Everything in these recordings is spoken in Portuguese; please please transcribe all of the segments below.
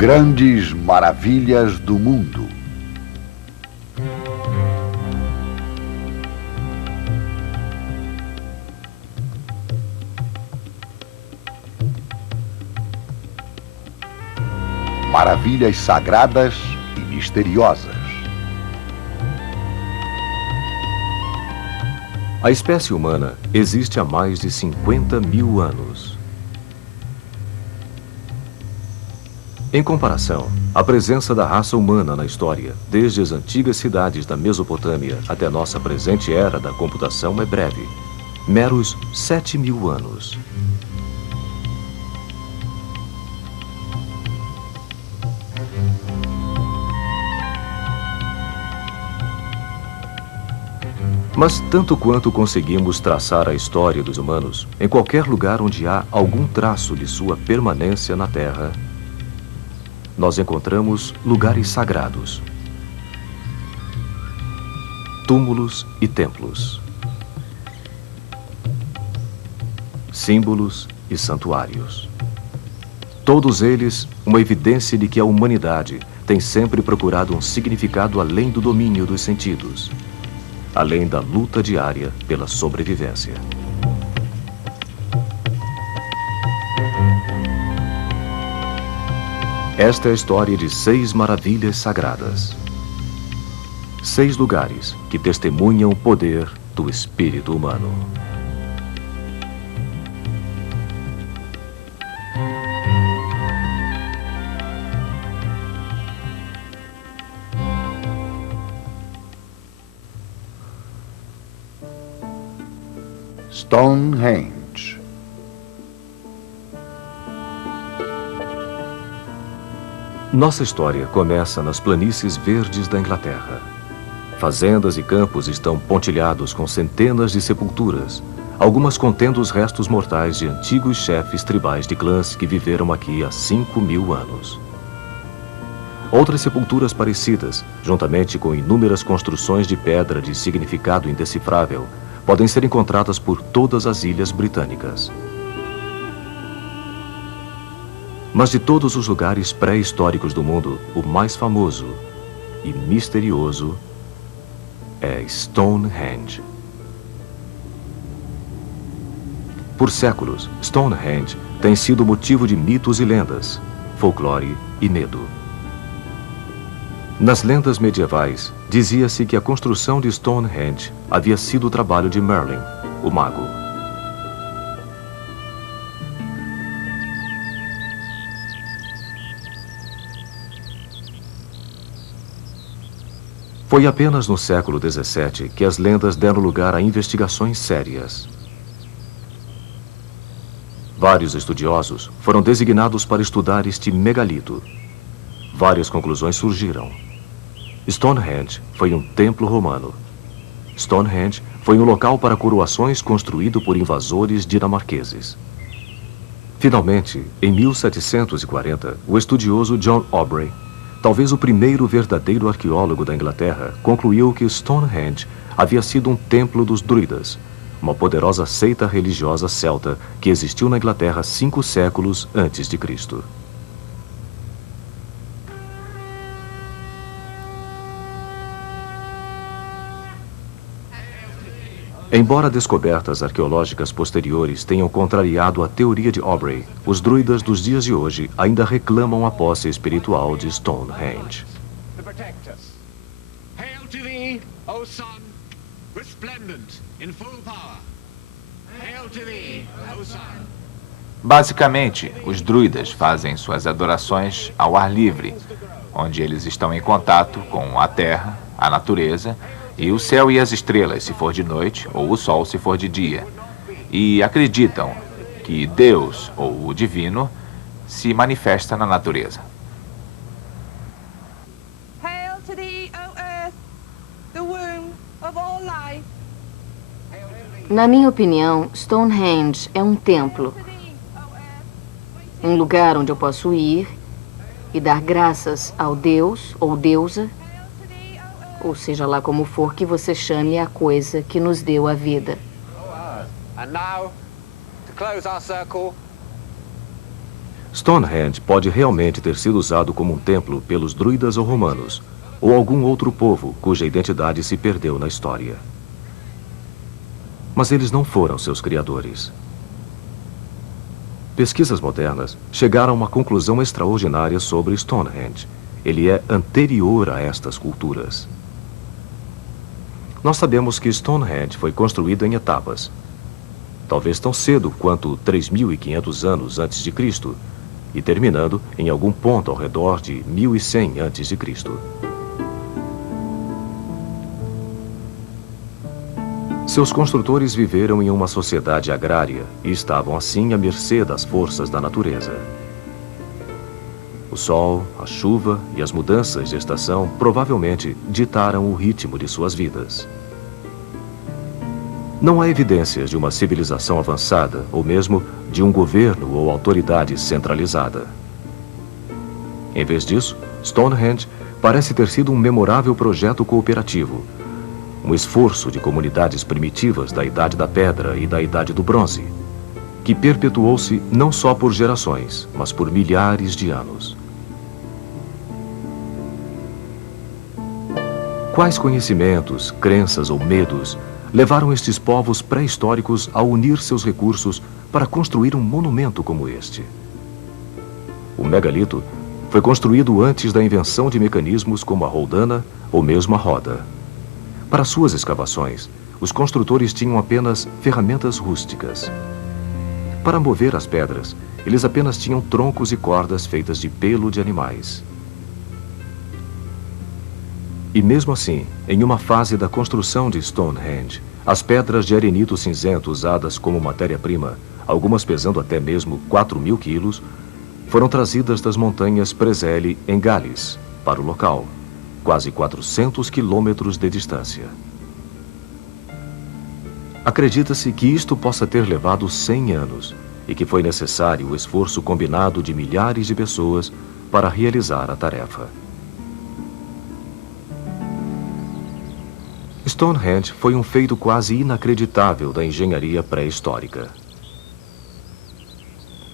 Grandes maravilhas do mundo. Maravilhas sagradas e misteriosas. A espécie humana existe há mais de 50 mil anos. Em comparação, a presença da raça humana na história, desde as antigas cidades da Mesopotâmia até a nossa presente era da computação, é breve. Meros 7.000 anos. Mas tanto quanto conseguimos traçar a história dos humanos, em qualquer lugar onde há algum traço de sua permanência na Terra, nós encontramos lugares sagrados, túmulos e templos, símbolos e santuários. Todos eles uma evidência de que a humanidade tem sempre procurado um significado além do domínio dos sentidos, além da luta diária pela sobrevivência. Esta é a história de 6 maravilhas sagradas. 6 lugares que testemunham o poder do espírito humano. Stonehenge. Nossa história começa nas planícies verdes da Inglaterra. Fazendas e campos estão pontilhados com centenas de sepulturas, algumas contendo os restos mortais de antigos chefes tribais de clãs que viveram aqui há 5.000 anos. Outras sepulturas parecidas, juntamente com inúmeras construções de pedra de significado indecifrável, podem ser encontradas por todas as ilhas britânicas. Mas de todos os lugares pré-históricos do mundo, o mais famoso e misterioso é Stonehenge. Por séculos, Stonehenge tem sido motivo de mitos e lendas, folclore e medo. Nas lendas medievais, dizia-se que a construção de Stonehenge havia sido o trabalho de Merlin, o mago. Foi apenas no século XVII que as lendas deram lugar a investigações sérias. Vários estudiosos foram designados para estudar este megalito. Várias conclusões surgiram. Stonehenge foi um templo romano. Stonehenge foi um local para coroações construído por invasores dinamarqueses. Finalmente, em 1740, o estudioso John Aubrey, talvez o primeiro verdadeiro arqueólogo da Inglaterra, concluiu que Stonehenge havia sido um templo dos druidas, uma poderosa seita religiosa celta que existiu na Inglaterra 5 séculos antes de Cristo. Embora descobertas arqueológicas posteriores tenham contrariado a teoria de Aubrey, os druidas dos dias de hoje ainda reclamam a posse espiritual de Stonehenge. Hail to thee, O sun, resplendent in full power. Hail to thee, O sun. Basicamente, os druidas fazem suas adorações ao ar livre, onde eles estão em contato com a terra, a natureza, e o céu e as estrelas, se for de noite, ou o sol, se for de dia. E acreditam que Deus, ou o divino, se manifesta na natureza. Hail to thee, O earth, the womb of all life. Na minha opinião, Stonehenge é um templo. Um lugar onde eu posso ir e dar graças ao Deus ou deusa, ou seja lá como for que você chame a coisa que nos deu a vida. And now, to close our circle, Stonehenge pode realmente ter sido usado como um templo pelos druidas ou romanos, ou algum outro povo cuja identidade se perdeu na história. Mas eles não foram seus criadores. Pesquisas modernas chegaram a uma conclusão extraordinária sobre Stonehenge. Ele é anterior a estas culturas. Nós sabemos que Stonehenge foi construído em etapas, talvez tão cedo quanto 3.500 anos antes de Cristo, e terminando em algum ponto ao redor de 1100 antes de Cristo. Seus construtores viveram em uma sociedade agrária e estavam assim à mercê das forças da natureza. O sol, a chuva e as mudanças de estação provavelmente ditaram o ritmo de suas vidas. Não há evidências de uma civilização avançada ou mesmo de um governo ou autoridade centralizada. Em vez disso, Stonehenge parece ter sido um memorável projeto cooperativo, um esforço de comunidades primitivas da Idade da Pedra e da Idade do Bronze, que perpetuou-se não só por gerações, mas por milhares de anos. Quais conhecimentos, crenças ou medos levaram estes povos pré-históricos a unir seus recursos para construir um monumento como este? O megalito foi construído antes da invenção de mecanismos como a roldana ou mesmo a roda. Para suas escavações, os construtores tinham apenas ferramentas rústicas. Para mover as pedras, eles apenas tinham troncos e cordas feitas de pelo de animais. E mesmo assim, em uma fase da construção de Stonehenge, as pedras de arenito cinzento usadas como matéria-prima, algumas pesando até mesmo 4.000 quilos, foram trazidas das montanhas Preseli, em Gales, para o local, quase 400 quilômetros de distância. Acredita-se que isto possa ter levado 100 anos e que foi necessário o esforço combinado de milhares de pessoas para realizar a tarefa. Stonehenge foi um feito quase inacreditável da engenharia pré-histórica.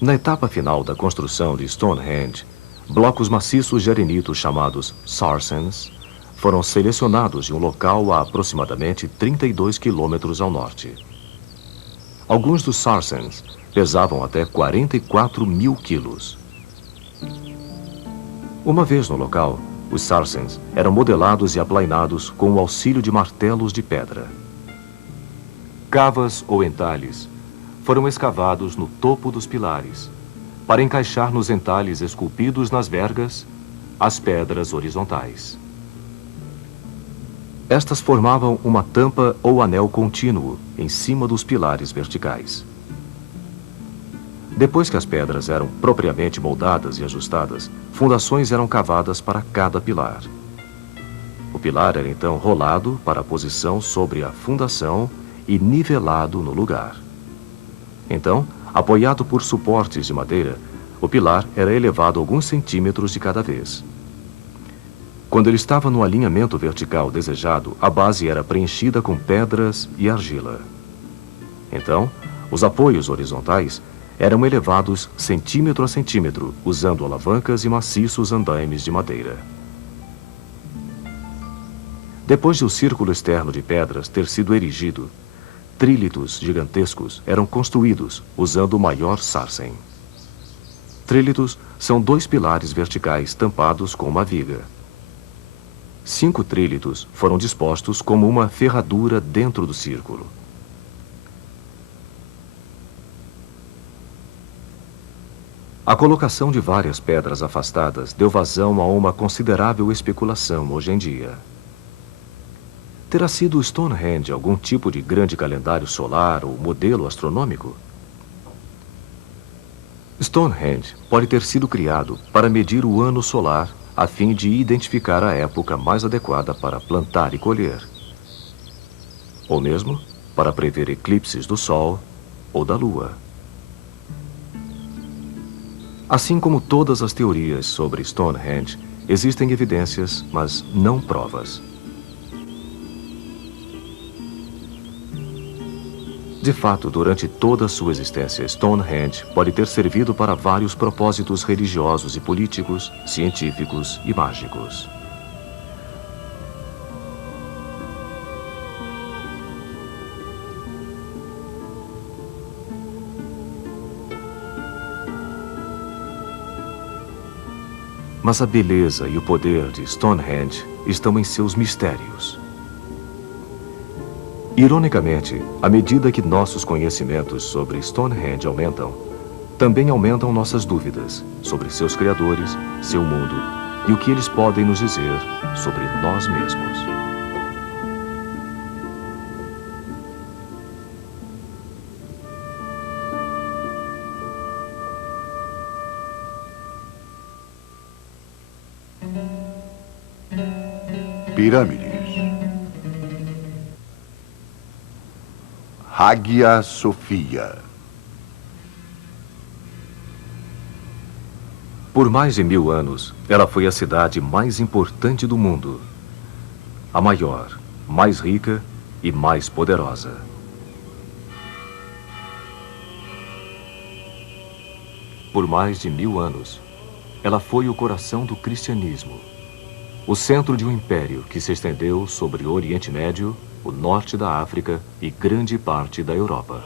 Na etapa final da construção de Stonehenge, blocos maciços de arenito chamados sarsens foram selecionados de um local a aproximadamente 32 quilômetros ao norte. Alguns dos sarsens pesavam até 44.000 quilos. Uma vez no local, os sarsens eram modelados e aplainados com o auxílio de martelos de pedra. Cavas ou entalhes foram escavados no topo dos pilares, para encaixar nos entalhes esculpidos nas vergas as pedras horizontais. Estas formavam uma tampa ou anel contínuo em cima dos pilares verticais. Depois que as pedras eram propriamente moldadas e ajustadas, fundações eram cavadas para cada pilar. O pilar era então rolado para a posição sobre a fundação e nivelado no lugar. Então, apoiado por suportes de madeira, o pilar era elevado alguns centímetros de cada vez. Quando ele estava no alinhamento vertical desejado, a base era preenchida com pedras e argila. Então, os apoios horizontais eram elevados centímetro a centímetro, usando alavancas e maciços andaimes de madeira. Depois de o círculo externo de pedras ter sido erigido, trílitos gigantescos eram construídos usando o maior sarsen. Trílitos são 2 pilares verticais tampados com uma viga. 5 trílitos foram dispostos como uma ferradura dentro do círculo. A colocação de várias pedras afastadas deu vazão a uma considerável especulação hoje em dia. Terá sido Stonehenge algum tipo de grande calendário solar ou modelo astronômico? Stonehenge pode ter sido criado para medir o ano solar a fim de identificar a época mais adequada para plantar e colher. Ou mesmo para prever eclipses do Sol ou da Lua. Assim como todas as teorias sobre Stonehenge, existem evidências, mas não provas. De fato, durante toda a sua existência, Stonehenge pode ter servido para vários propósitos religiosos e políticos, científicos e mágicos. Mas a beleza e o poder de Stonehenge estão em seus mistérios. Ironicamente, à medida que nossos conhecimentos sobre Stonehenge aumentam, também aumentam nossas dúvidas sobre seus criadores, seu mundo e o que eles podem nos dizer sobre nós mesmos. Pirâmides. Hagia Sophia. Por mais de 1000 anos, ela foi a cidade mais importante do mundo. A maior, mais rica e mais poderosa. Por mais de 1000 anos, ela foi o coração do cristianismo. O centro de um império que se estendeu sobre o Oriente Médio, o norte da África e grande parte da Europa.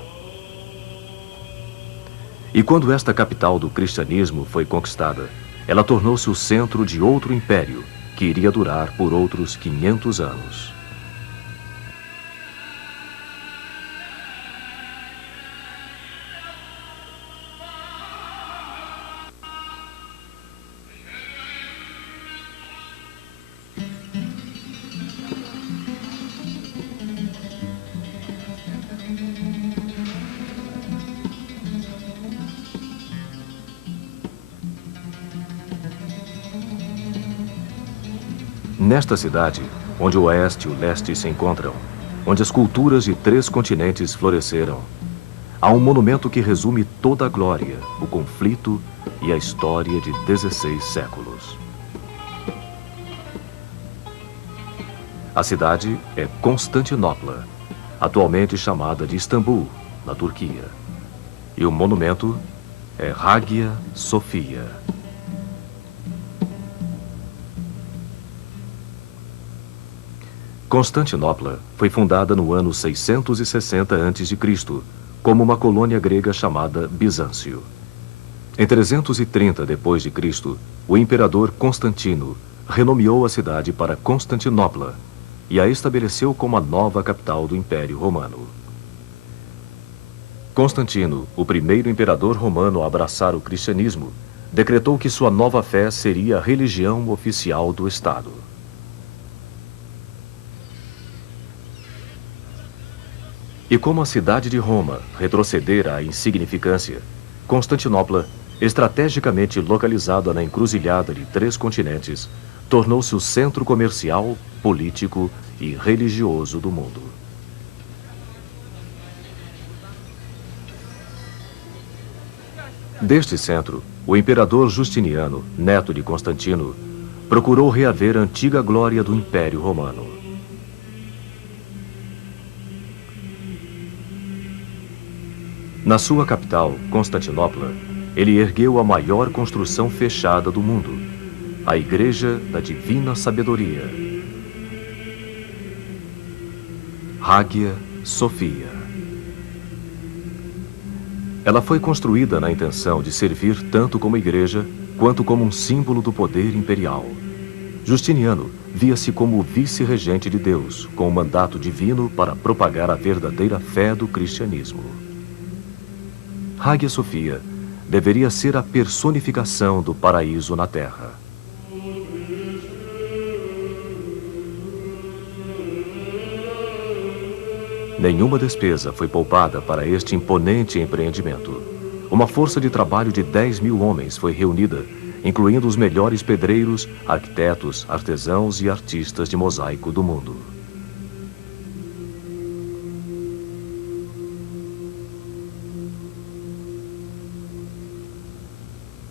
E quando esta capital do cristianismo foi conquistada, ela tornou-se o centro de outro império que iria durar por outros 500 anos. Nesta cidade, onde o oeste e o leste se encontram, onde as culturas de 3 continentes floresceram, há um monumento que resume toda a glória, o conflito e a história de 16 séculos. A cidade é Constantinopla, atualmente chamada de Istambul, na Turquia. E o monumento é Hagia Sophia. Constantinopla foi fundada no ano 660 a.C., como uma colônia grega chamada Bizâncio. Em 330 d.C., o imperador Constantino renomeou a cidade para Constantinopla e a estabeleceu como a nova capital do Império Romano. Constantino, o primeiro imperador romano a abraçar o cristianismo, decretou que sua nova fé seria a religião oficial do Estado. E como a cidade de Roma retrocedera à insignificância, Constantinopla, estrategicamente localizada na encruzilhada de 3 continentes, tornou-se o centro comercial, político e religioso do mundo. Deste centro, o imperador Justiniano, neto de Constantino, procurou reaver a antiga glória do Império Romano. Na sua capital, Constantinopla, ele ergueu a maior construção fechada do mundo, a Igreja da Divina Sabedoria, Hagia Sophia. Ela foi construída na intenção de servir tanto como igreja, quanto como um símbolo do poder imperial. Justiniano via-se como o vice-regente de Deus, com o mandato divino para propagar a verdadeira fé do cristianismo. Hagia Sophia deveria ser a personificação do paraíso na Terra. Nenhuma despesa foi poupada para este imponente empreendimento. Uma força de trabalho de 10.000 homens foi reunida, incluindo os melhores pedreiros, arquitetos, artesãos e artistas de mosaico do mundo.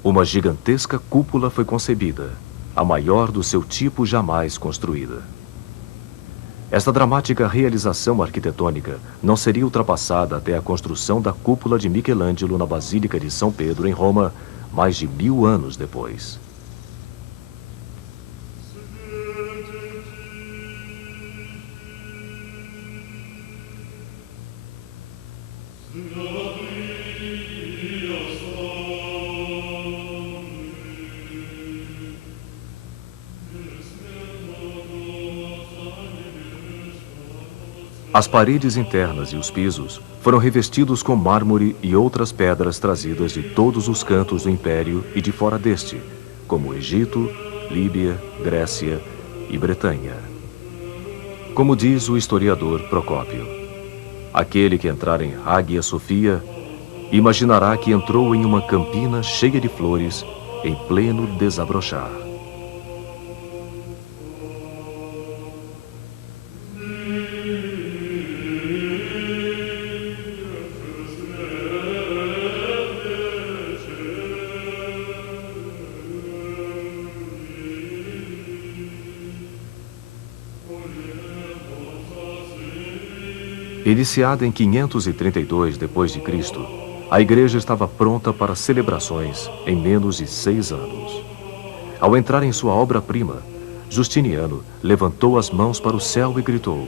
Uma gigantesca cúpula foi concebida, a maior do seu tipo jamais construída. Esta dramática realização arquitetônica não seria ultrapassada até a construção da cúpula de Michelangelo na Basílica de São Pedro, em Roma, mais de 1000 anos depois. As paredes internas e os pisos foram revestidos com mármore e outras pedras trazidas de todos os cantos do Império e de fora deste, como Egito, Líbia, Grécia e Bretanha. Como diz o historiador Procópio, aquele que entrar em Hagia Sophia imaginará que entrou em uma campina cheia de flores em pleno desabrochar. Iniciada em 532 d.C., a igreja estava pronta para celebrações em menos de 6 anos. Ao entrar em sua obra-prima, Justiniano levantou as mãos para o céu e gritou: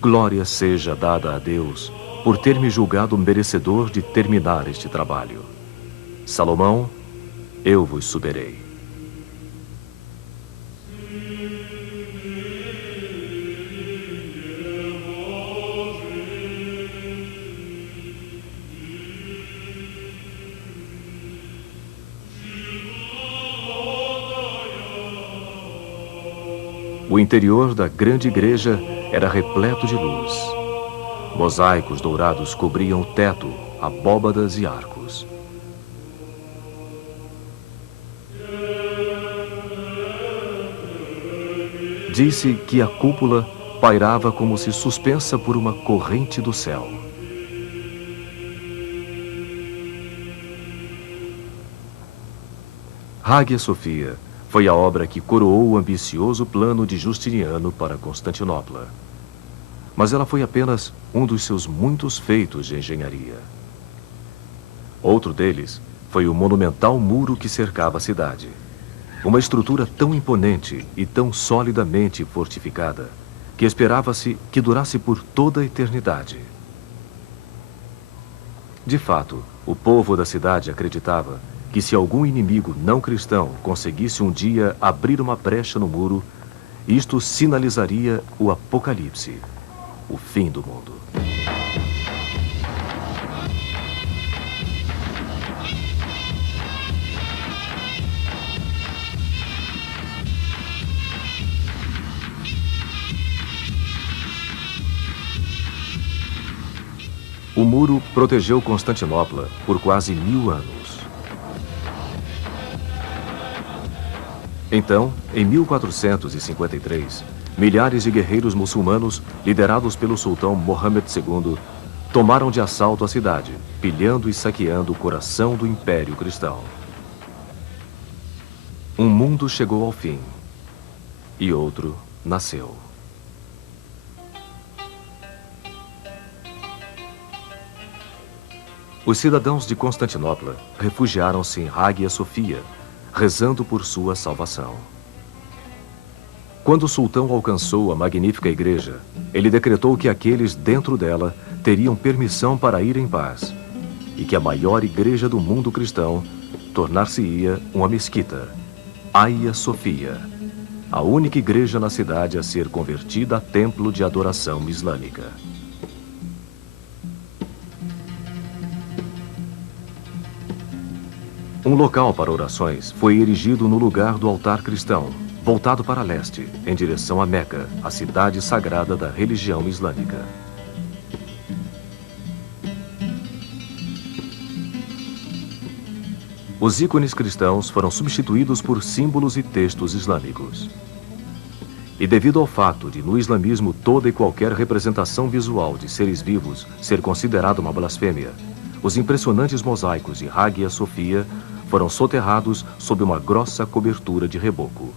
"Glória seja dada a Deus por ter me julgado merecedor de terminar este trabalho. Salomão, eu vos superei." O interior da grande igreja era repleto de luz. Mosaicos dourados cobriam o teto, abóbadas e arcos. Disse que a cúpula pairava como se suspensa por uma corrente do céu. Hagia Sophia foi a obra que coroou o ambicioso plano de Justiniano para Constantinopla. Mas ela foi apenas um dos seus muitos feitos de engenharia. Outro deles foi o monumental muro que cercava a cidade. Uma estrutura tão imponente e tão solidamente fortificada que esperava-se que durasse por toda a eternidade. De fato, o povo da cidade acreditava que se algum inimigo não cristão conseguisse um dia abrir uma brecha no muro, isto sinalizaria o Apocalipse, o fim do mundo. O muro protegeu Constantinopla por quase 1000 anos. Então, em 1453, milhares de guerreiros muçulmanos, liderados pelo sultão Mohammed II, tomaram de assalto a cidade, pilhando e saqueando o coração do Império Cristão. Um mundo chegou ao fim, e outro nasceu. Os cidadãos de Constantinopla refugiaram-se em Hagia Sophia, rezando por sua salvação. Quando o sultão alcançou a magnífica igreja, ele decretou que aqueles dentro dela teriam permissão para ir em paz e que a maior igreja do mundo cristão tornar-se-ia uma mesquita, Hagia Sophia, a única igreja na cidade a ser convertida a templo de adoração islâmica. Um local para orações foi erigido no lugar do altar cristão, voltado para leste, em direção a Meca, a cidade sagrada da religião islâmica. Os ícones cristãos foram substituídos por símbolos e textos islâmicos. E devido ao fato de no islamismo toda e qualquer representação visual de seres vivos ser considerada uma blasfêmia, os impressionantes mosaicos de Hagia Sophia foram soterrados sob uma grossa cobertura de reboco.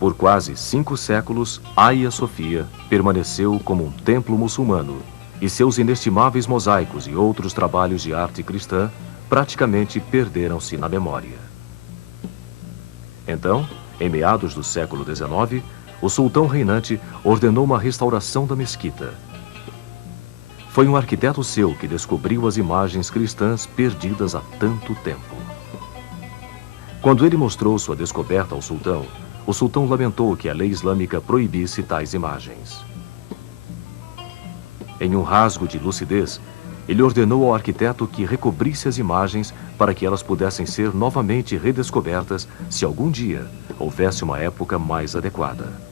Por quase 5 séculos, Hagia Sophia permaneceu como um templo muçulmano e seus inestimáveis mosaicos e outros trabalhos de arte cristã praticamente perderam-se na memória. Então, em meados do século XIX, o sultão reinante ordenou uma restauração da mesquita. Foi um arquiteto seu que descobriu as imagens cristãs perdidas há tanto tempo. Quando ele mostrou sua descoberta ao sultão, o sultão lamentou que a lei islâmica proibisse tais imagens. Em um rasgo de lucidez, ele ordenou ao arquiteto que recobrisse as imagens para que elas pudessem ser novamente redescobertas se algum dia houvesse uma época mais adequada.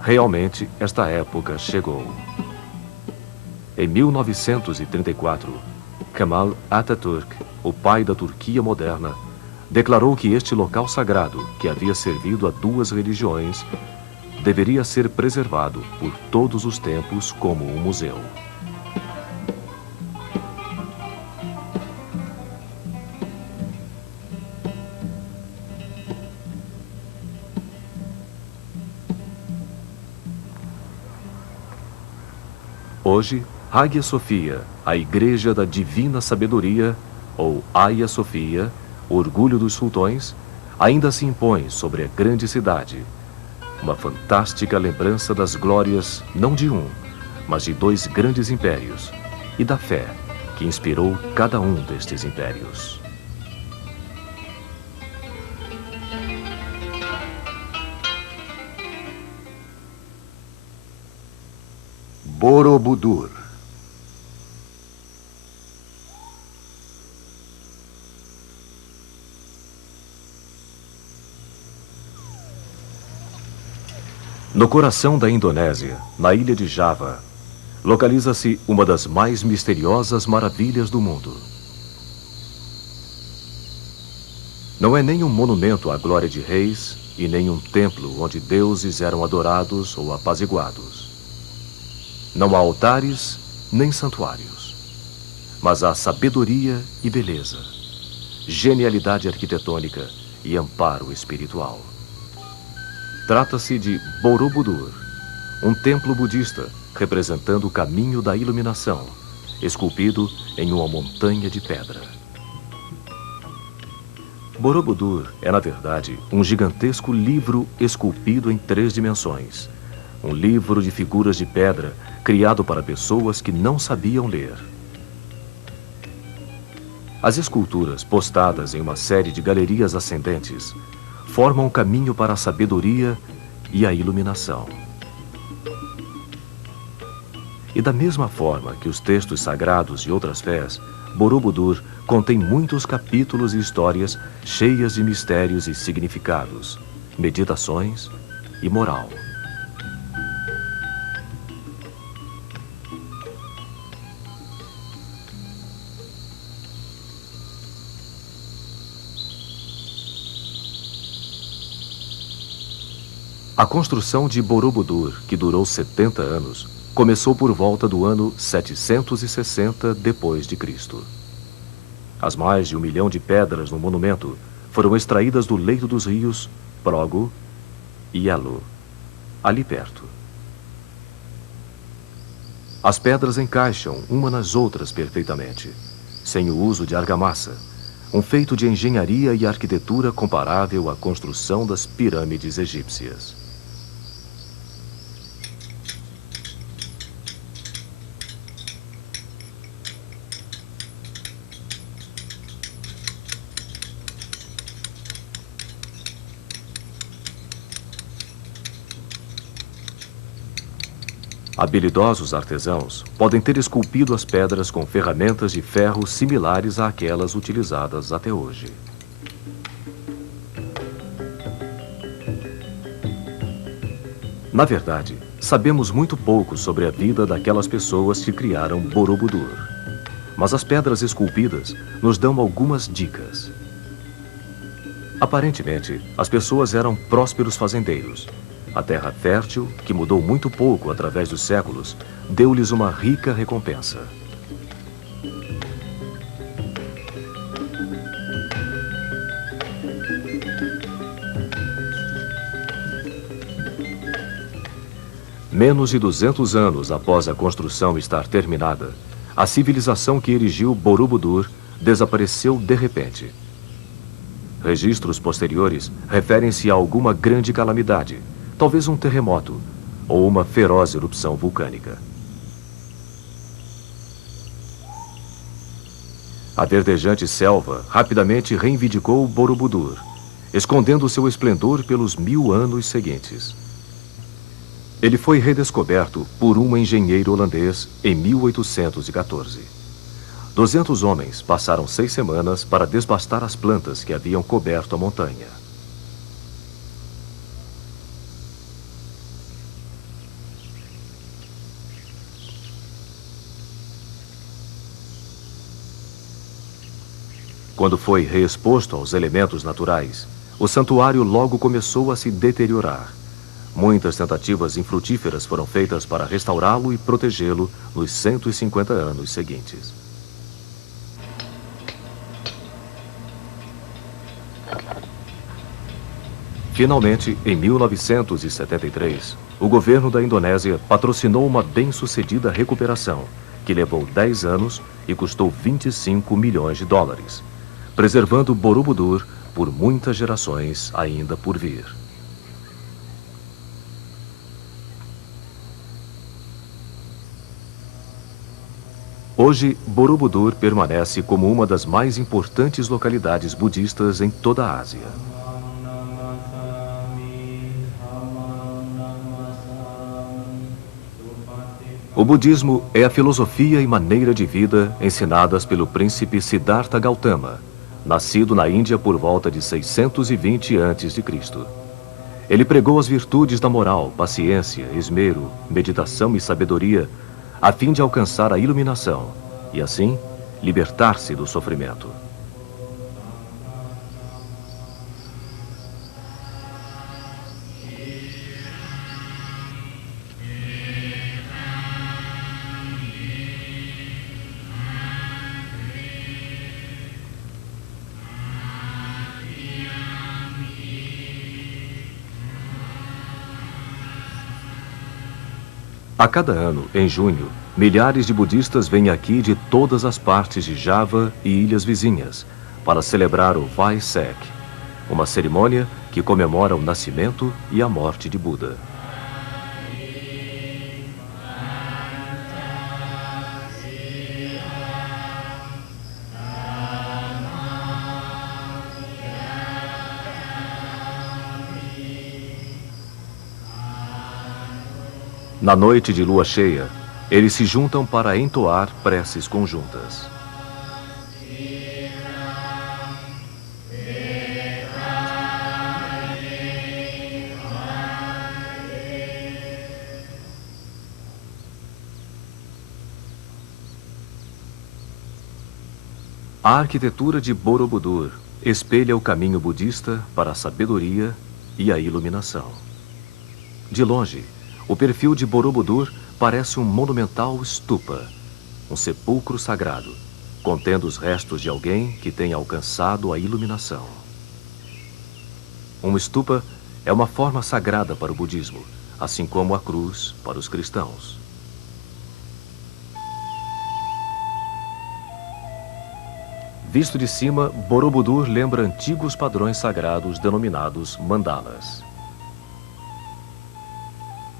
Realmente, esta época chegou. Em 1934, Kemal Atatürk, o pai da Turquia moderna, declarou que este local sagrado, que havia servido a 2 religiões, deveria ser preservado por todos os tempos como um museu. Hoje, Hagia Sophia, a Igreja da Divina Sabedoria, ou Hagia Sophia, orgulho dos sultões, ainda se impõe sobre a grande cidade. Uma fantástica lembrança das glórias, não de um, mas de 2 grandes impérios, e da fé que inspirou cada um destes impérios. Borobudur. No coração da Indonésia, na ilha de Java, localiza-se uma das mais misteriosas maravilhas do mundo. Não é nem um monumento à glória de reis e nem um templo onde deuses eram adorados ou apaziguados. Não há altares nem santuários, mas há sabedoria e beleza, genialidade arquitetônica e amparo espiritual. Trata-se de Borobudur, um templo budista representando o caminho da iluminação, esculpido em uma montanha de pedra. Borobudur é, na verdade, um gigantesco livro esculpido em 3 dimensões. Um livro de figuras de pedra criado para pessoas que não sabiam ler. As esculturas, postadas em uma série de galerias ascendentes, formam um caminho para a sabedoria e a iluminação. E da mesma forma que os textos sagrados de outras fés, Borobudur contém muitos capítulos e histórias cheias de mistérios e significados, meditações e moral. A construção de Borobudur, que durou 70 anos, começou por volta do ano 760 d.C. As mais de 1 milhão de pedras no monumento foram extraídas do leito dos rios Progo e Elo, ali perto. As pedras encaixam uma nas outras perfeitamente, sem o uso de argamassa, um feito de engenharia e arquitetura comparável à construção das pirâmides egípcias. Habilidosos artesãos podem ter esculpido as pedras com ferramentas de ferro similares àquelas utilizadas até hoje. Na verdade, Sabemos muito pouco sobre a vida daquelas pessoas que criaram Borobudur. Mas as pedras esculpidas nos dão algumas dicas. Aparentemente, as pessoas eram prósperos fazendeiros. A terra fértil, que mudou muito pouco através dos séculos, deu-lhes uma rica recompensa. Menos de 200 anos após a construção estar terminada, a civilização que erigiu Borobudur desapareceu de repente. Registros posteriores referem-se a alguma grande calamidade, talvez um terremoto ou uma feroz erupção vulcânica. A verdejante selva rapidamente reivindicou Borobudur, escondendo seu esplendor pelos 1000 anos seguintes. Ele foi redescoberto por um engenheiro holandês em 1814. 200 homens passaram 6 semanas para desbastar as plantas que haviam coberto a montanha. Quando foi reexposto aos elementos naturais, o santuário logo começou a se deteriorar. Muitas tentativas infrutíferas foram feitas para restaurá-lo e protegê-lo nos 150 anos seguintes. Finalmente, em 1973, o governo da Indonésia patrocinou uma bem-sucedida recuperação, que levou 10 anos e custou 25 milhões de dólares, preservando Borobudur por muitas gerações ainda por vir. Hoje, Borobudur permanece como uma das mais importantes localidades budistas em toda a Ásia. O budismo é a filosofia e maneira de vida ensinadas pelo príncipe Siddhartha Gautama, nascido na Índia por volta de 620 a.C. Ele pregou as virtudes da moral, paciência, esmero, meditação e sabedoria, a fim de alcançar a iluminação e, assim, libertar-se do sofrimento. A cada ano, em junho, milhares de budistas vêm aqui de todas as partes de Java e ilhas vizinhas para celebrar o Vaisek, uma cerimônia que comemora o nascimento e a morte de Buda. Na noite de lua cheia, eles se juntam para entoar preces conjuntas. A arquitetura de Borobudur espelha o caminho budista para a sabedoria e a iluminação. De longe, o perfil de Borobudur parece um monumental stupa, um sepulcro sagrado, contendo os restos de alguém que tenha alcançado a iluminação. Um stupa é uma forma sagrada para o budismo, assim como a cruz para os cristãos. Visto de cima, Borobudur lembra antigos padrões sagrados denominados mandalas.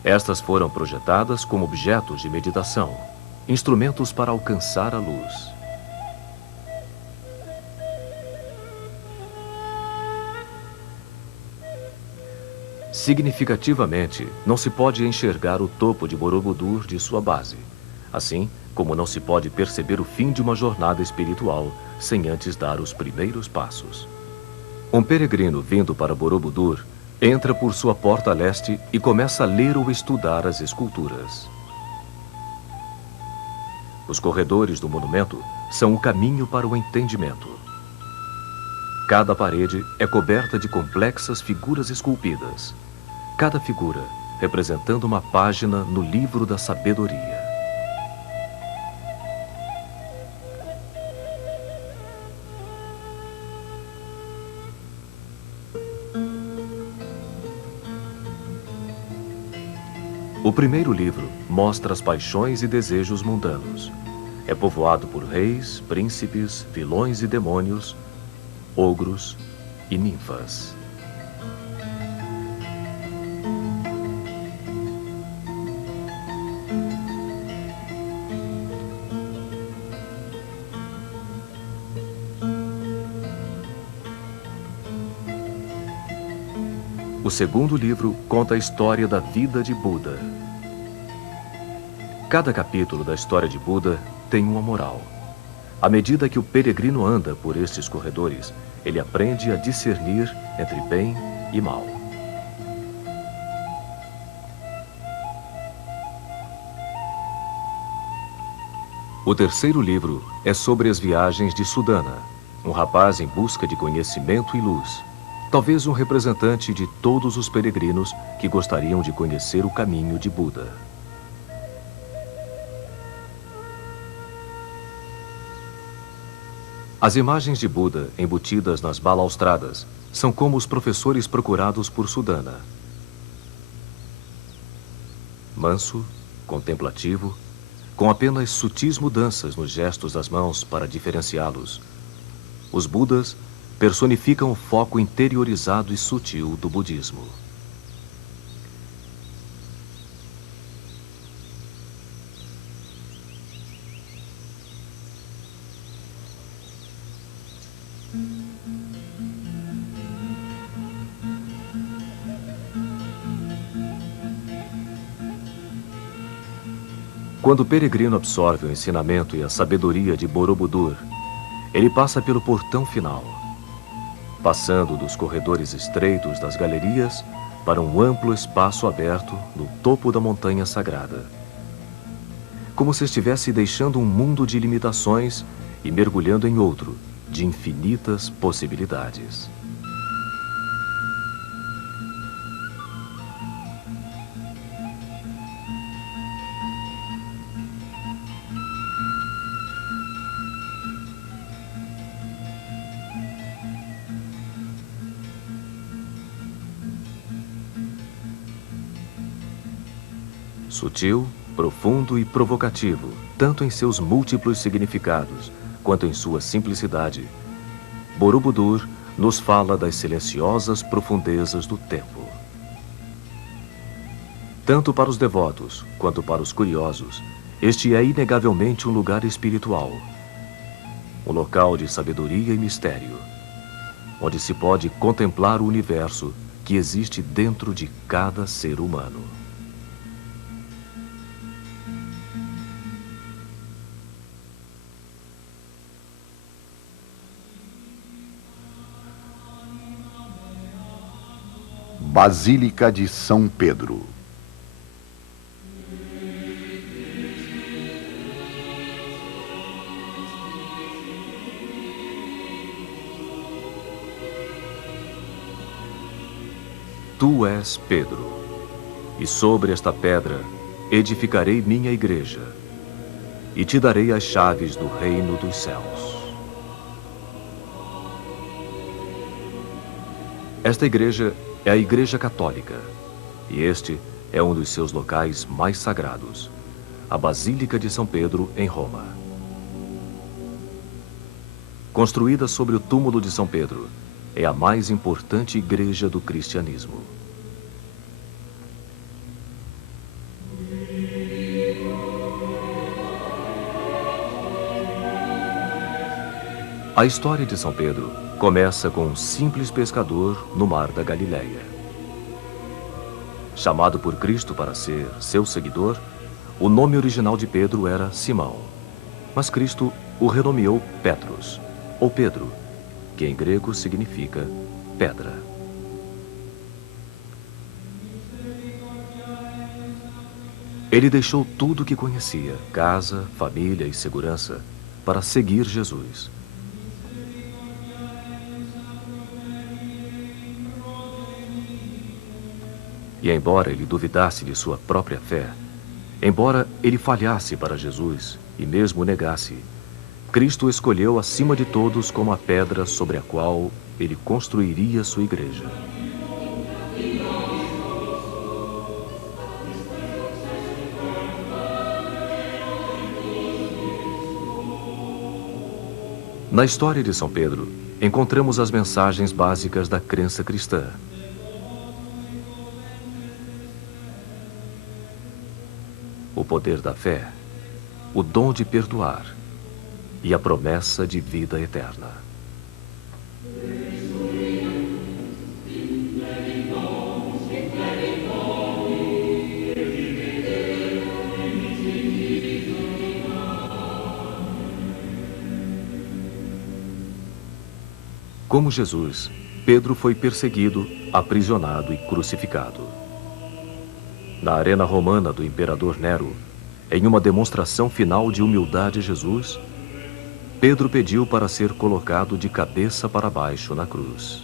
Estas foram projetadas como objetos de meditação, instrumentos para alcançar a luz. Significativamente, não se pode enxergar o topo de Borobudur de sua base, assim como não se pode perceber o fim de uma jornada espiritual sem antes dar os primeiros passos. Um peregrino vindo para Borobudur Entra por sua porta a leste e começa a ler ou estudar as esculturas. Os corredores do monumento são o caminho para o entendimento. Cada parede é coberta de complexas figuras esculpidas, cada figura representando uma página no livro da sabedoria. O primeiro livro mostra as paixões e desejos mundanos. É povoado por reis, príncipes, vilões e demônios, ogros e ninfas. O segundo livro conta a história da vida de Buda. Cada capítulo da história de Buda tem uma moral. À medida que o peregrino anda por estes corredores, ele aprende a discernir entre bem e mal. O terceiro livro é sobre as viagens de Sudana, um rapaz em busca de conhecimento e luz. Talvez um representante de todos os peregrinos que gostariam de conhecer o caminho de Buda. As imagens de Buda embutidas nas balaustradas são como os professores procurados por Sudana. Manso, contemplativo, com apenas sutis mudanças nos gestos das mãos para diferenciá-los, os Budas personificam o foco interiorizado e sutil do budismo. Quando o peregrino absorve o ensinamento e a sabedoria de Borobudur, ele passa pelo portão final, passando dos corredores estreitos das galerias para um amplo espaço aberto no topo da montanha sagrada. Como se estivesse deixando um mundo de limitações e mergulhando em outro, de infinitas possibilidades. Sutil, profundo e provocativo, tanto em seus múltiplos significados, quanto em sua simplicidade, Borobudur nos fala das silenciosas profundezas do tempo. Tanto para os devotos, quanto para os curiosos, este é inegavelmente um lugar espiritual, um local de sabedoria e mistério, onde se pode contemplar o universo que existe dentro de cada ser humano. Basílica de São Pedro. Tu és Pedro, e sobre esta pedra edificarei minha igreja, e te darei as chaves do reino dos céus. Esta igreja é a Igreja Católica, e este é um dos seus locais mais sagrados, a Basílica de São Pedro, em Roma. Construída sobre o túmulo de São Pedro, é a mais importante igreja do cristianismo. A história de São Pedro começa com um simples pescador no mar da Galileia. Chamado por Cristo para ser seu seguidor, o nome original de Pedro era Simão, mas Cristo o renomeou Petros, ou Pedro, que em grego significa pedra. Ele deixou tudo o que conhecia, casa, família e segurança, para seguir Jesus. E embora ele duvidasse de sua própria fé, embora ele falhasse para Jesus e mesmo negasse, Cristo o escolheu acima de todos como a pedra sobre a qual ele construiria sua igreja. Na história de São Pedro, encontramos as mensagens básicas da crença cristã. O poder da fé, o dom de perdoar e a promessa de vida eterna. Como Jesus, Pedro foi perseguido, aprisionado e crucificado. Na arena romana do imperador Nero, em uma demonstração final de humildade a Jesus, Pedro pediu para ser colocado de cabeça para baixo na cruz.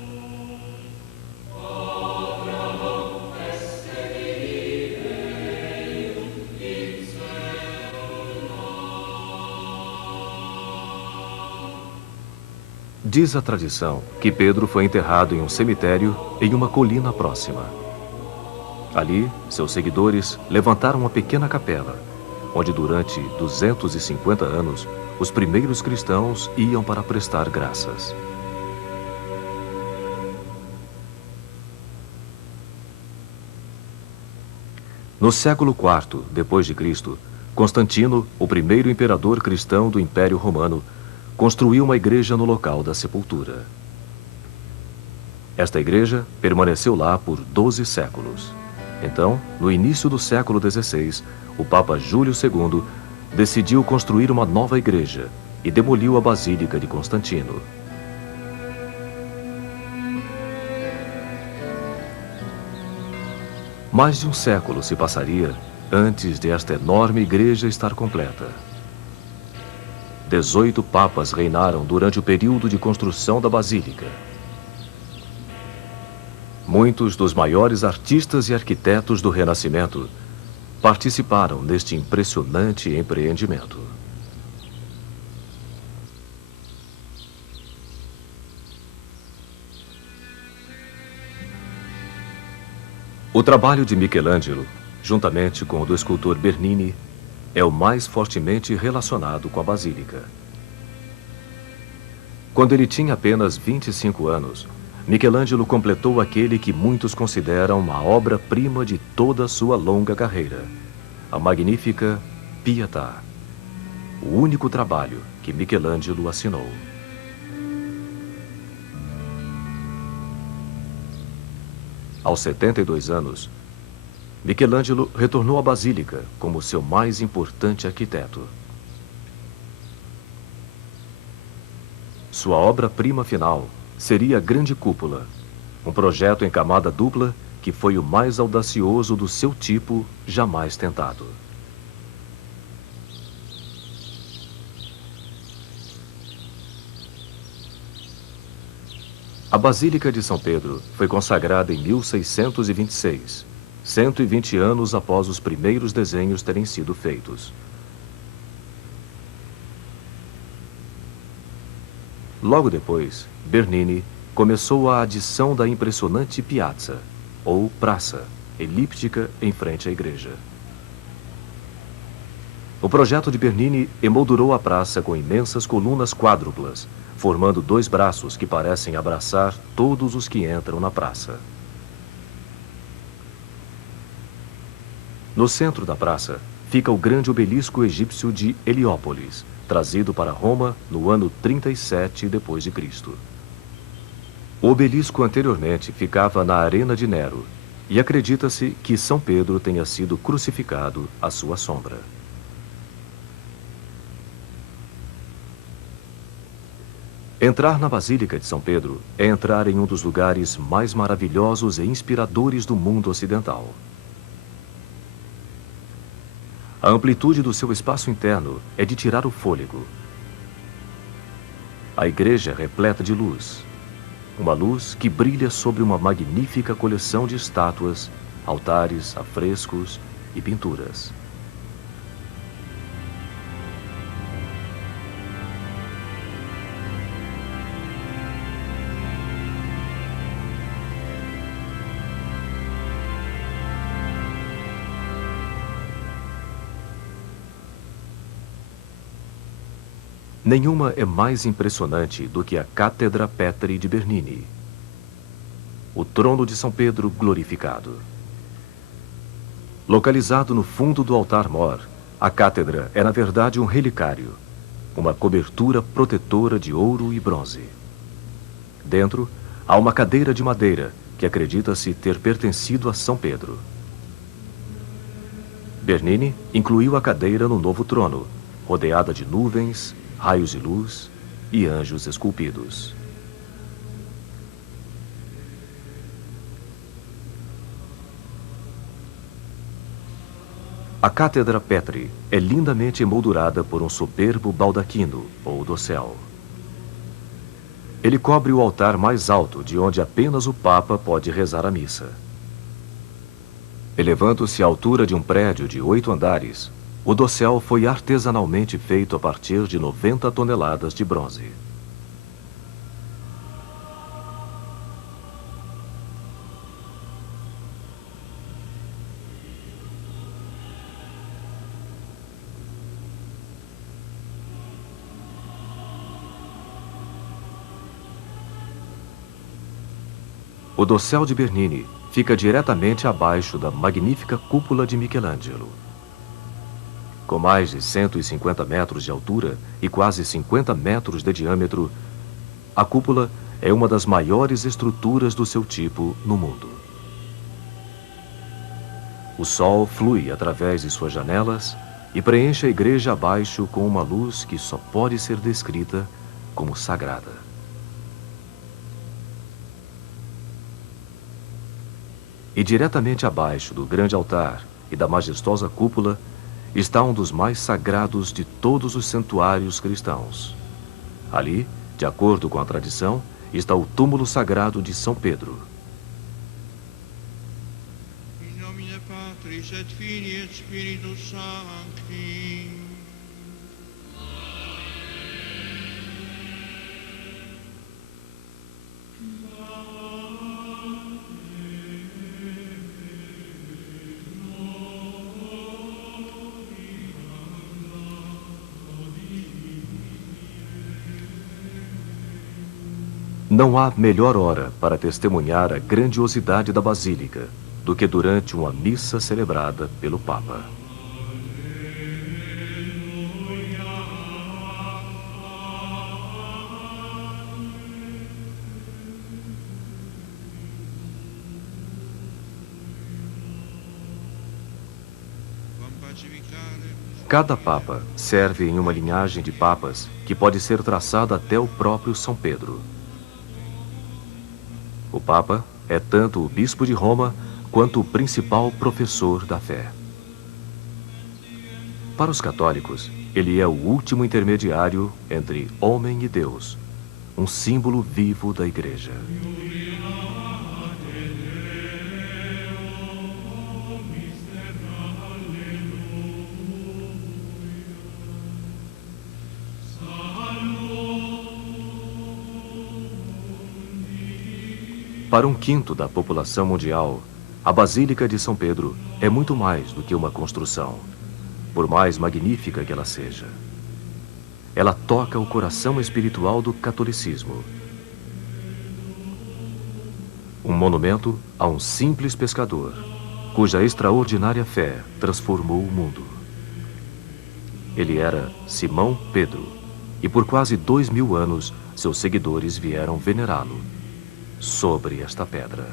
Diz a tradição que Pedro foi enterrado em um cemitério em uma colina próxima. Ali, seus seguidores levantaram uma pequena capela, onde durante 250 anos, os primeiros cristãos iam para prestar graças. No século IV depois de Cristo, Constantino, o primeiro imperador cristão do Império Romano, construiu uma igreja no local da sepultura. Esta igreja permaneceu lá por 12 séculos. Então, no início do século XVI, o Papa Júlio II decidiu construir uma nova igreja e demoliu a Basílica de Constantino. Mais de um século se passaria antes de esta enorme igreja estar completa. 18 papas reinaram durante o período de construção da Basílica. Muitos dos maiores artistas e arquitetos do Renascimento participaram neste impressionante empreendimento. O trabalho de Michelangelo, juntamente com o do escultor Bernini, é o mais fortemente relacionado com a Basílica. Quando ele tinha apenas 25 anos, Michelangelo completou aquele que muitos consideram a obra-prima de toda a sua longa carreira, a magnífica Pietà, o único trabalho que Michelangelo assinou. Aos 72 anos, Michelangelo retornou à Basílica como seu mais importante arquiteto. Sua obra-prima final seria a Grande Cúpula, um projeto em camada dupla que foi o mais audacioso do seu tipo jamais tentado. A Basílica de São Pedro foi consagrada em 1626, 120 anos após os primeiros desenhos terem sido feitos. Logo depois, Bernini começou a adição da impressionante piazza, ou praça, elíptica em frente à igreja. O projeto de Bernini emoldurou a praça com imensas colunas quádruplas, formando dois braços que parecem abraçar todos os que entram na praça. No centro da praça fica o grande obelisco egípcio de Heliópolis, trazido para Roma no ano 37 d.C. O obelisco anteriormente ficava na Arena de Nero, e acredita-se que São Pedro tenha sido crucificado à sua sombra. Entrar na Basílica de São Pedro é entrar em um dos lugares mais maravilhosos e inspiradores do mundo ocidental. A amplitude do seu espaço interno é de tirar o fôlego. A igreja é repleta de luz. Uma luz que brilha sobre uma magnífica coleção de estátuas, altares, afrescos e pinturas. Nenhuma é mais impressionante do que a Cátedra Petri de Bernini, o trono de São Pedro glorificado. Localizado no fundo do altar-mor, a cátedra é na verdade um relicário, uma cobertura protetora de ouro e bronze. Dentro, há uma cadeira de madeira que acredita-se ter pertencido a São Pedro. Bernini incluiu a cadeira no novo trono, rodeada de nuvens, raios de luz e anjos esculpidos. A Cátedra Petri é lindamente emoldurada por um soberbo baldaquino, ou dossel. Ele cobre o altar mais alto, de onde apenas o Papa pode rezar a missa. Elevando-se à altura de um prédio de 8 andares, o dossel foi artesanalmente feito a partir de 90 toneladas de bronze. O dossel de Bernini fica diretamente abaixo da magnífica cúpula de Michelangelo. Com mais de 150 metros de altura e quase 50 metros de diâmetro, a cúpula é uma das maiores estruturas do seu tipo no mundo. O sol flui através de suas janelas e preenche a igreja abaixo com uma luz que só pode ser descrita como sagrada. E diretamente abaixo do grande altar e da majestosa cúpula está um dos mais sagrados de todos os santuários cristãos. Ali, de acordo com a tradição, está o túmulo sagrado de São Pedro. In nomine Patris et Filii et Spiritus Sancti. Não há melhor hora para testemunhar a grandiosidade da Basílica do que durante uma missa celebrada pelo Papa. Cada Papa serve em uma linhagem de papas que pode ser traçada até o próprio São Pedro. O Papa é tanto o bispo de Roma quanto o principal professor da fé. Para os católicos, ele é o último intermediário entre homem e Deus, um símbolo vivo da Igreja. Para 1/5 da população mundial, a Basílica de São Pedro é muito mais do que uma construção, por mais magnífica que ela seja. Ela toca o coração espiritual do catolicismo. Um monumento a um simples pescador, cuja extraordinária fé transformou o mundo. Ele era Simão Pedro, e por quase 2000 anos seus seguidores vieram venerá-lo sobre esta pedra.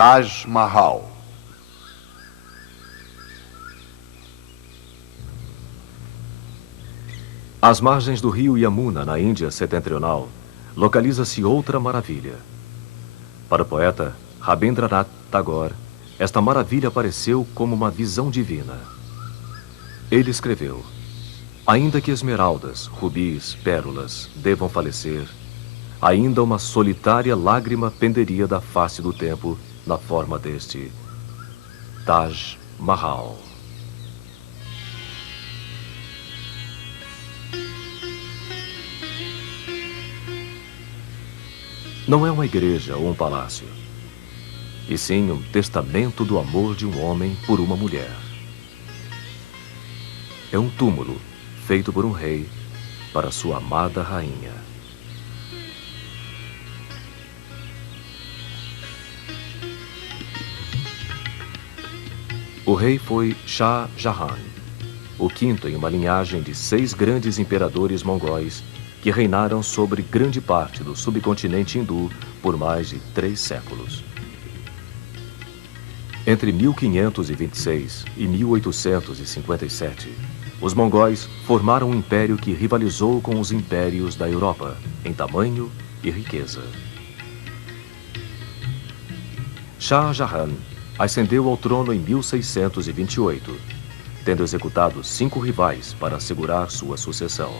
Taj Mahal. Às margens do rio Yamuna, na Índia setentrional, localiza-se outra maravilha. Para o poeta Rabindranath Tagore, esta maravilha apareceu como uma visão divina. Ele escreveu: ainda que esmeraldas, rubis, pérolas devam falecer, ainda uma solitária lágrima penderia da face do tempo na forma deste Taj Mahal. Não é uma igreja ou um palácio, e sim um testamento do amor de um homem por uma mulher. É um túmulo feito por um rei para sua amada rainha. O rei foi Shah Jahan, o quinto em uma linhagem de 6 grandes imperadores mongóis que reinaram sobre grande parte do subcontinente hindu por mais de 3 séculos. Entre 1526 e 1857, os mongóis formaram um império que rivalizou com os impérios da Europa em tamanho e riqueza. Shah Jahan ascendeu ao trono em 1628, tendo executado 5 rivais para assegurar sua sucessão.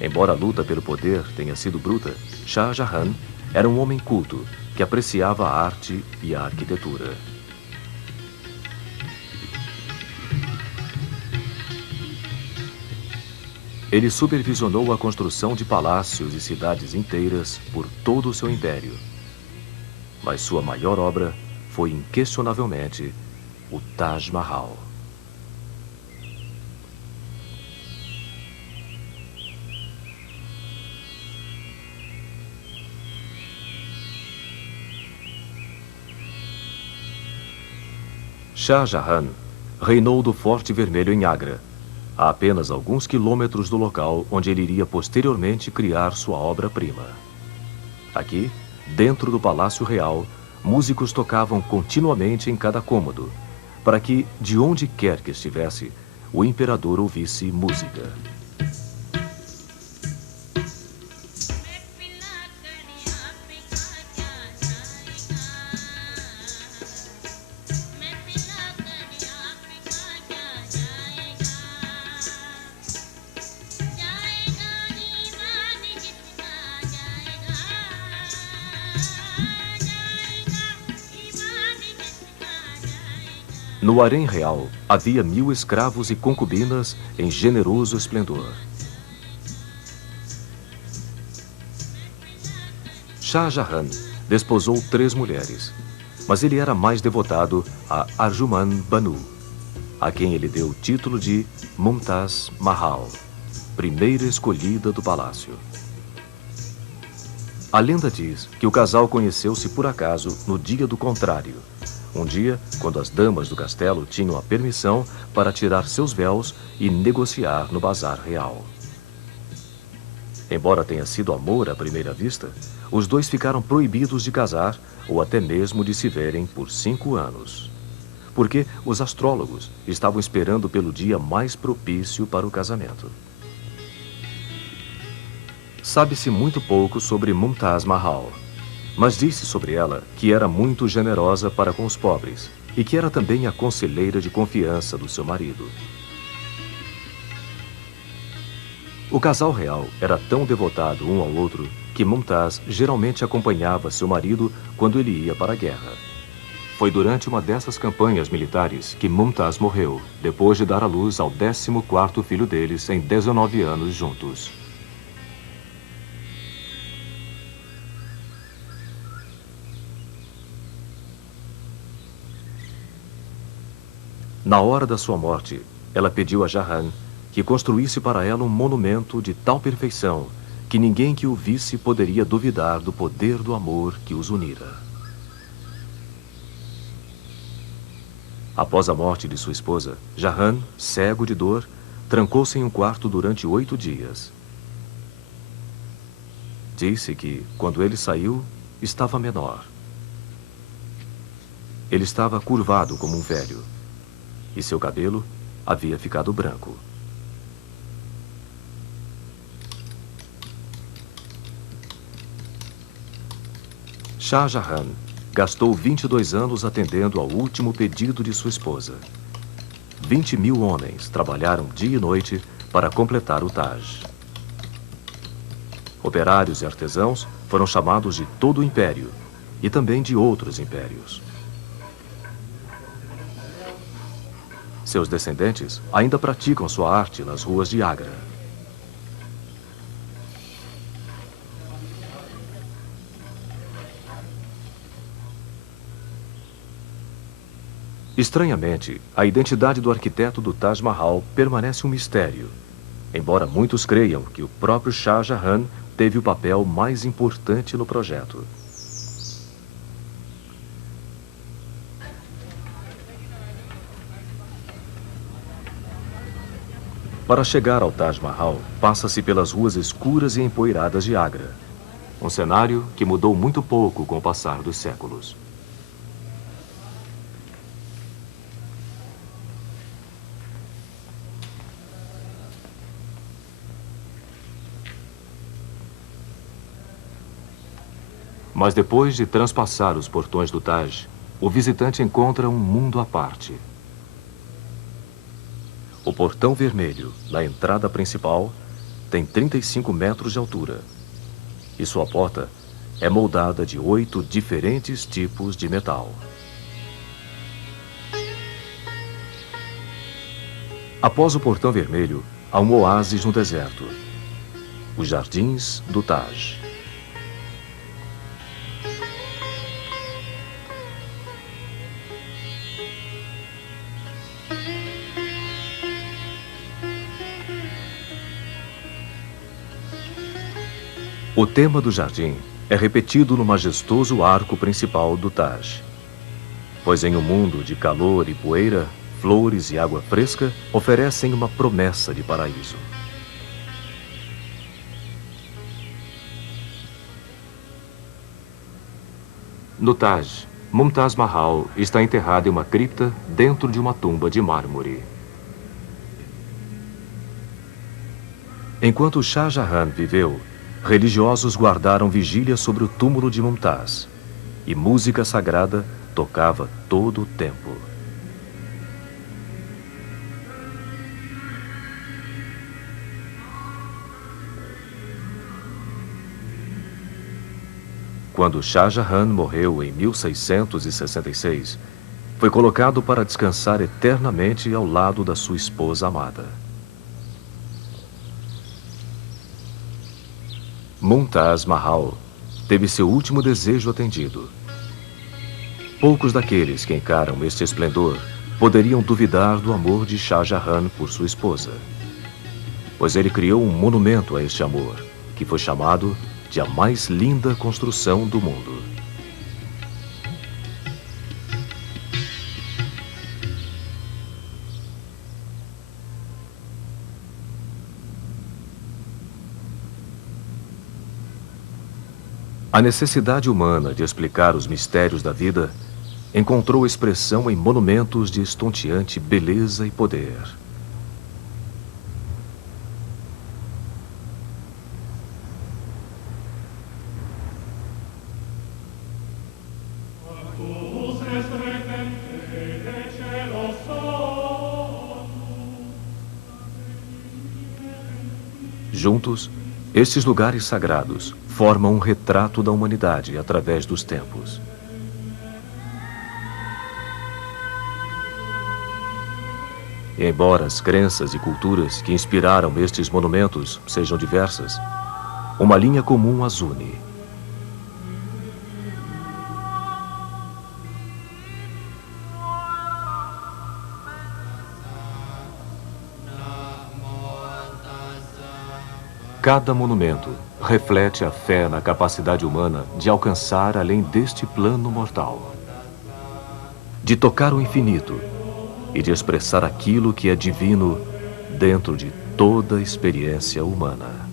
Embora a luta pelo poder tenha sido bruta, Shah Jahan era um homem culto que apreciava a arte e a arquitetura. Ele supervisionou a construção de palácios e cidades inteiras por todo o seu império. Mas sua maior obra foi inquestionavelmente o Taj Mahal. Shah Jahan reinou do Forte Vermelho em Agra, a apenas alguns quilômetros do local onde ele iria posteriormente criar sua obra-prima. Aqui, dentro do Palácio Real, músicos tocavam continuamente em cada cômodo, para que, de onde quer que estivesse, o imperador ouvisse música. No harém real, havia 1000 escravos e concubinas em generoso esplendor. Shah Jahan desposou 3 mulheres, mas ele era mais devotado a Arjuman Banu, a quem ele deu o título de Mumtaz Mahal, primeira escolhida do palácio. A lenda diz que o casal conheceu-se por acaso no dia do contrário, um dia quando as damas do castelo tinham a permissão para tirar seus véus e negociar no bazar real. Embora tenha sido amor à primeira vista, os dois ficaram proibidos de casar ou até mesmo de se verem por 5 anos. Porque os astrólogos estavam esperando pelo dia mais propício para o casamento. Sabe-se muito pouco sobre Mumtaz Mahal, mas disse sobre ela que era muito generosa para com os pobres e que era também a conselheira de confiança do seu marido. O casal real era tão devotado um ao outro que Mumtaz geralmente acompanhava seu marido quando ele ia para a guerra. Foi durante uma dessas campanhas militares que Mumtaz morreu, depois de dar à luz ao 14º filho deles em 19 anos juntos. Na hora da sua morte, ela pediu a Jahan que construísse para ela um monumento de tal perfeição que ninguém que o visse poderia duvidar do poder do amor que os unira. Após a morte de sua esposa, Jahan, cego de dor, trancou-se em um quarto durante 8 dias. Disse que, quando ele saiu, estava menor. Ele estava curvado como um velho, e seu cabelo havia ficado branco. Shah Jahan gastou 22 anos atendendo ao último pedido de sua esposa. 20.000 homens trabalharam dia e noite para completar o Taj. Operários e artesãos foram chamados de todo o império e também de outros impérios. Seus descendentes ainda praticam sua arte nas ruas de Agra. Estranhamente, a identidade do arquiteto do Taj Mahal permanece um mistério, embora muitos creiam que o próprio Shah Jahan teve o papel mais importante no projeto. Para chegar ao Taj Mahal, passa-se pelas ruas escuras e empoeiradas de Agra, um cenário que mudou muito pouco com o passar dos séculos. Mas depois de transpassar os portões do Taj, o visitante encontra um mundo à parte. O portão vermelho, na entrada principal, tem 35 metros de altura. E sua porta é moldada de 8 diferentes tipos de metal. Após o portão vermelho, há um oásis no deserto. Os Jardins do Taj. O tema do jardim é repetido no majestoso arco principal do Taj. Pois em um mundo de calor e poeira, flores e água fresca oferecem uma promessa de paraíso. No Taj, Mumtaz Mahal está enterrada em uma cripta dentro de uma tumba de mármore. Enquanto Shah Jahan viveu, religiosos guardaram vigília sobre o túmulo de Mumtaz, e música sagrada tocava todo o tempo. Quando Shah Jahan morreu em 1666, foi colocado para descansar eternamente ao lado da sua esposa amada. Mumtaz Mahal teve seu último desejo atendido. Poucos daqueles que encaram este esplendor poderiam duvidar do amor de Shah Jahan por sua esposa, pois ele criou um monumento a este amor, que foi chamado de a mais linda construção do mundo. A necessidade humana de explicar os mistérios da vida encontrou expressão em monumentos de estonteante beleza e poder. Juntos, estes lugares sagrados formam um retrato da humanidade através dos tempos. E embora as crenças e culturas que inspiraram estes monumentos sejam diversas, uma linha comum as une. Cada monumento reflete a fé na capacidade humana de alcançar além deste plano mortal, de tocar o infinito e de expressar aquilo que é divino dentro de toda experiência humana.